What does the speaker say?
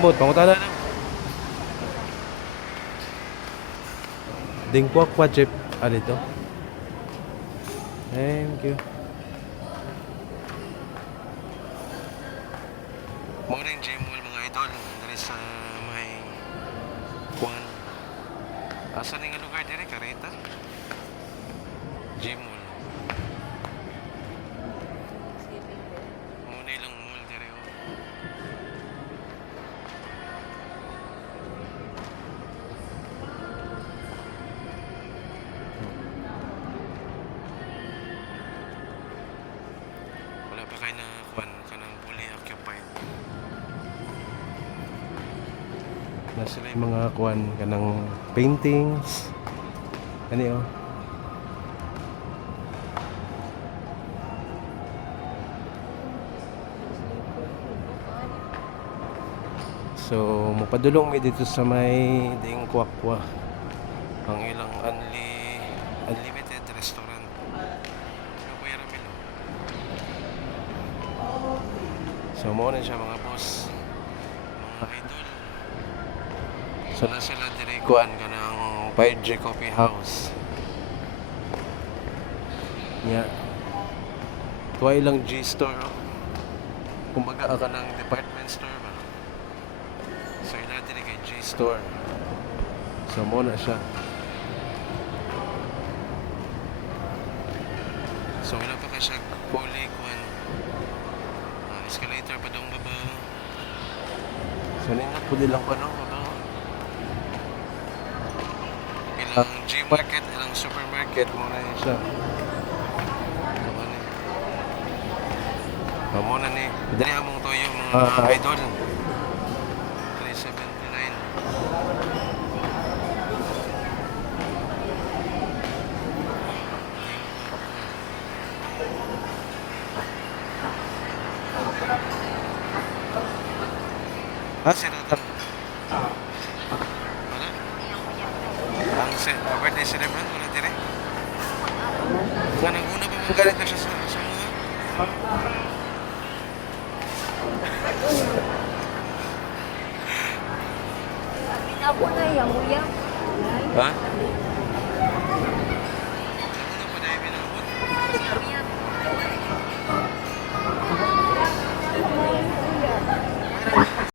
Ambot, pangutana lang. Dingkwak pa chip. Ah, dito. Thank you. Morning gym wall mga idol. Dari sa may kuan. Asa ning lugar dire Karita? Gym wall. Muna ilang mall dire oh. Wala pa kayo na kuan kanang fully occupied. Na sila yung mga kuan kanang paintings. Ani oh. So, mapadulong mi dito sa may Dingkwakwa. Ang ilang unlimited restaurant. Ano Kuya Ramilo? So, muna siya mga boss. Mga idol. So, na sila direkuan ka ng 5G Coffee House. Yeah. Tuwa ilang G-store. Oh. Kumbaga ka ng department store ba? So, ila din kay G-store. So, muna siya. So, wala pa ka siya fully kuhan. Escalator pa doon baba. So, ninat po nilang pa no, baba. Ilang G-market, ilang supermarket, muna niya siya. Muna ni. Dali among to yung mga idol. 379. Siratan. Wala? Ang birthday celebrant, wala dire? Nga nag-una pa mga galit na siya sa mga. Ako na yung uyang. Ha?